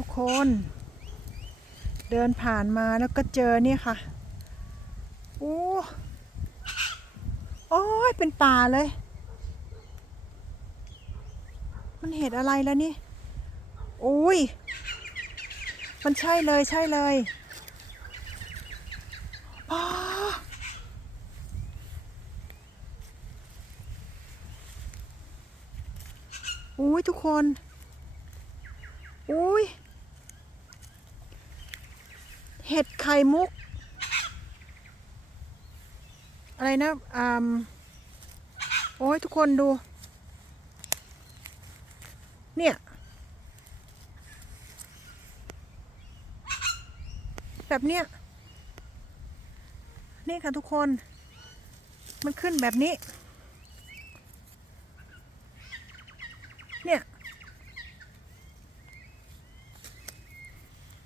ทุกคน เดินผ่านมาแล้วก็เจอเนี่ยค่ะ โอ้โอ้ยเป็นป่าเลย มันเห็ดอะไรแล้วนี่โอ้ย มันใช่เลยใช่เลยอ๋ออุ้ยทุกคน อุ้ย เห็ด ไข่มุก อะไรนะอ่าโอ้ยทุกคนดู เนี่ย แบบเนี้ยนี่ค่ะทุกคน มันขึ้นแบบนี้ เนี่ย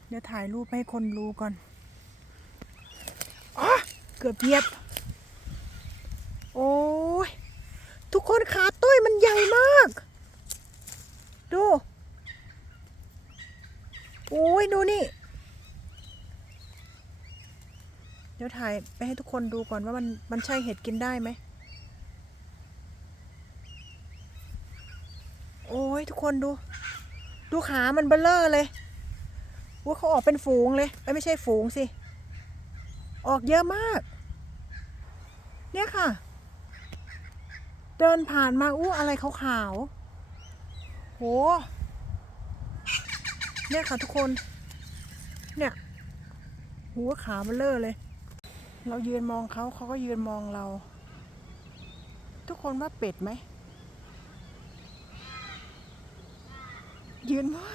เดี๋ยวถ่ายรูปให้คนรู้ก่อน เกือบเหยียบ โอ้ย ทุกคนขาตุ้ยมันใหญ่มาก ดู โอ้ย ดูนี่ เดี๋ยวถ่ายไปให้ทุกคนดูก่อนว่ามันมันใช่เห็ดกินได้ไหม โอ้ย ทุกคนดู ดูขามันเบลเลอร์เลยว่าเขาออกเป็นฝูงเลยไม่ใช่ฝูงสิ ออกเยอะมาก เนี่ยค่ะ เดินผ่านมาอู้อะไรขาวๆโห เนี่ยค่ะทุกคน เนี่ย หัวขาเบลเลอร์เลย เรายืนมองเขาเขาก็ยืนมองเรา ทุกคนว่าเป็ดไหม ยืนมอง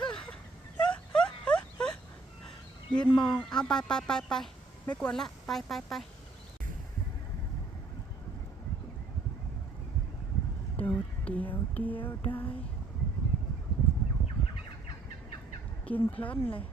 ยืนมอง เอาไปไปไปไป ไม่กวนละ ไปไปไปโดดเดียวเดียวได้ กินเพลินเลย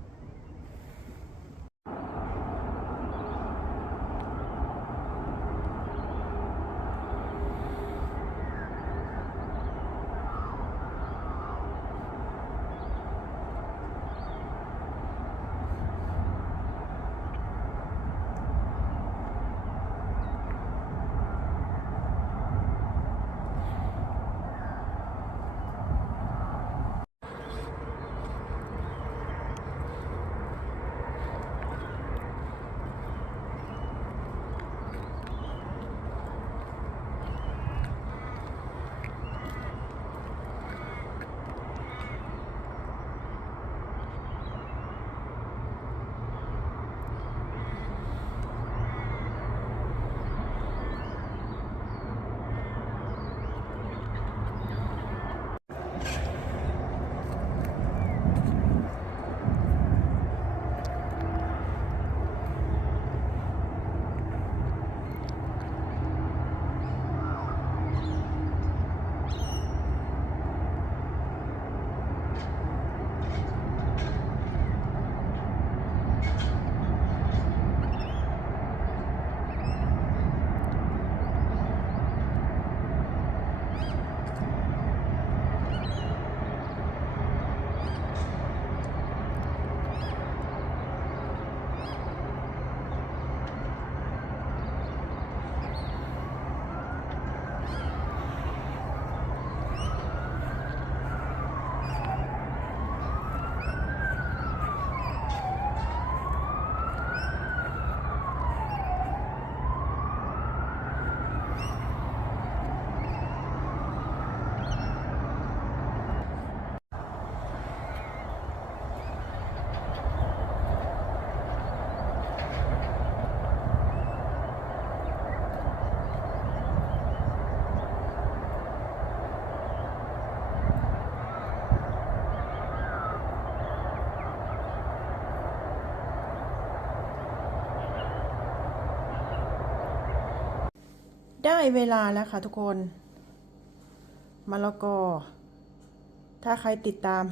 ได้เวลาแล้วค่ะทุกคนมะละกอ ถ้าใครติดตาม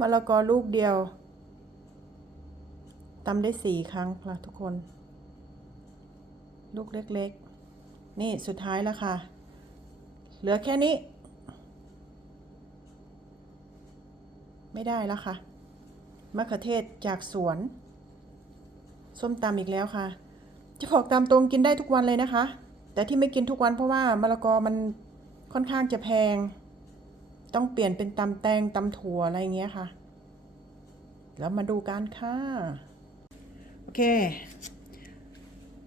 มะละกอลูกเดียวตำได้สี่ครั้งค่ะทุกคน ลูกเล็กๆ นี่สุดท้ายแล้วค่ะ เหลือแค่นี้ ไม่ได้แล้วค่ะมะเขือเทศจากสวน ส้มตำอีกแล้วค่ะ จะบอกตามตรงกินได้ทุกวันเลยนะคะ แต่ที่ไม่กินทุกวันเพราะว่ามะละกอมันค่อนข้างจะแพง ต้องเปลี่ยนเป็นตำแตงตำถั่วอะไรเงี้ยค่ะ แล้วมาดูกันค่ะ โอเค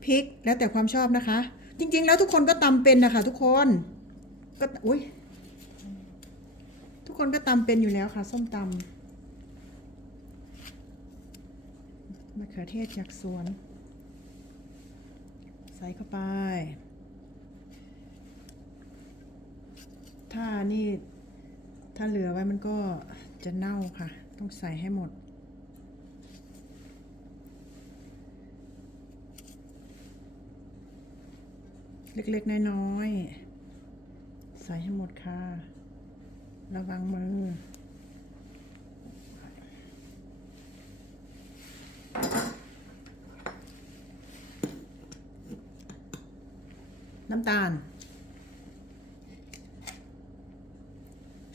พริกแล้วแต่ความชอบนะคะ จริง ๆ แล้วทุกคนก็ตำเป็นนะคะทุกคนก็อุ้ยทุกคนก็ตำเป็นอยู่แล้วค่ะ ส้มตำมะเขือเทศจากสวน ใส่เข้าไป ถ้านี่ ถ้าเหลือไว้มันก็จะเน่าค่ะ ต้องใส่ให้หมด เล็กๆ น้อยๆ ใส่ให้หมดค่ะ ระวังมือ น้ำตาล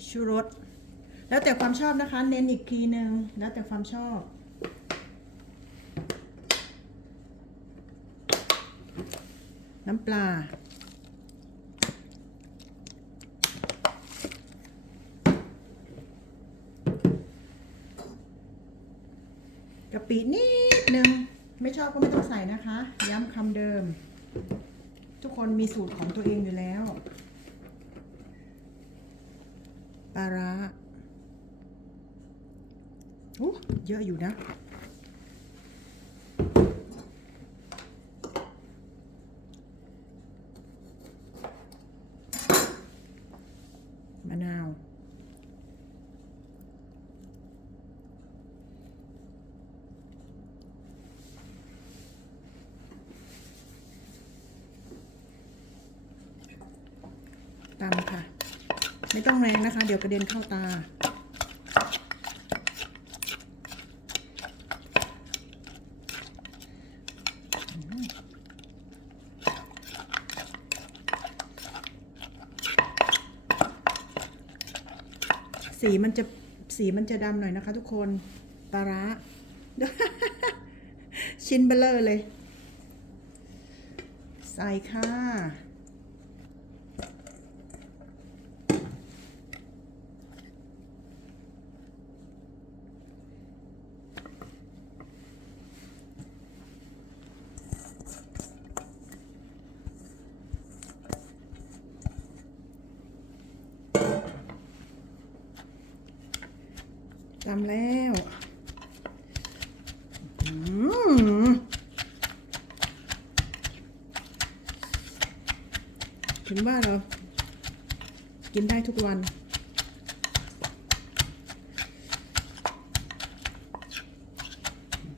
ชูรส แล้วแต่ความชอบนะคะ เน้นอีกทีหนึ่งแล้วแต่ความชอบน้ำปลา กะปินิดนึง ไม่ชอบก็ไม่ต้องใส่นะคะ ย้ำคำเดิม ทุกคนมีสูตรของตัวเองอยู่แล้ว ปลาร้าโอ้เยอะอยู่นะ มะนาว ตำค่ะ ไม่ต้องแรงนะคะ เดี๋ยวกระเด็นเข้าตา สีมันจะสีมันจะดำหน่อยนะคะทุกคนปลาร้าชิ้นเบลเลอร์เลย ใส่ค่ะ ตำแล้วถึงว่าเรา กินได้ทุกวัน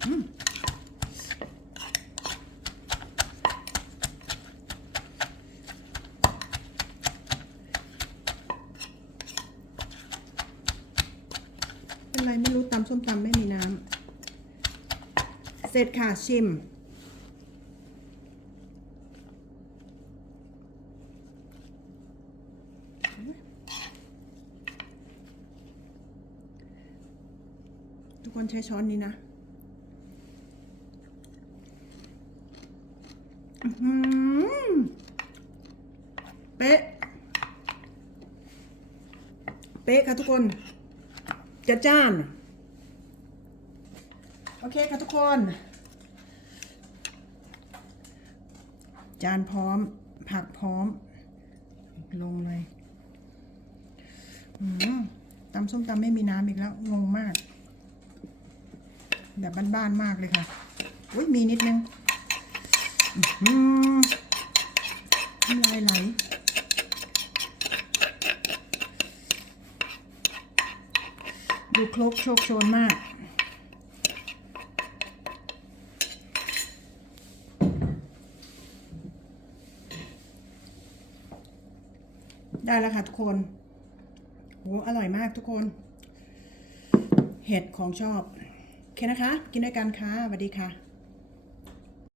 อืมเป็นไรไม่รู้ตำส้มตำไม่มีน้ำ เสร็จค่ะ ชิม ทุกคนใช้ช้อนนี้นะเป๊ะ เป๊ะค่ะทุกคนจัดจ้าน โอเคค่ะทุกคน จานพร้อม ผักพร้อม ลงเลยอืมตำส้มตำไม่มีน้ำอีกแล้ว งงมาก แบบบ้านๆมากเลยค่ะอุ้ยมีนิดนึงอื้อหือน้ำลายไหลดูครกโชคโชนมาก ได้แล้วค่ะทุกคนโหอร่อยมากทุกคน เห็ดของชอบ โอเคนะคะ กินด้วยกันค่ะสวัสดีค่ะ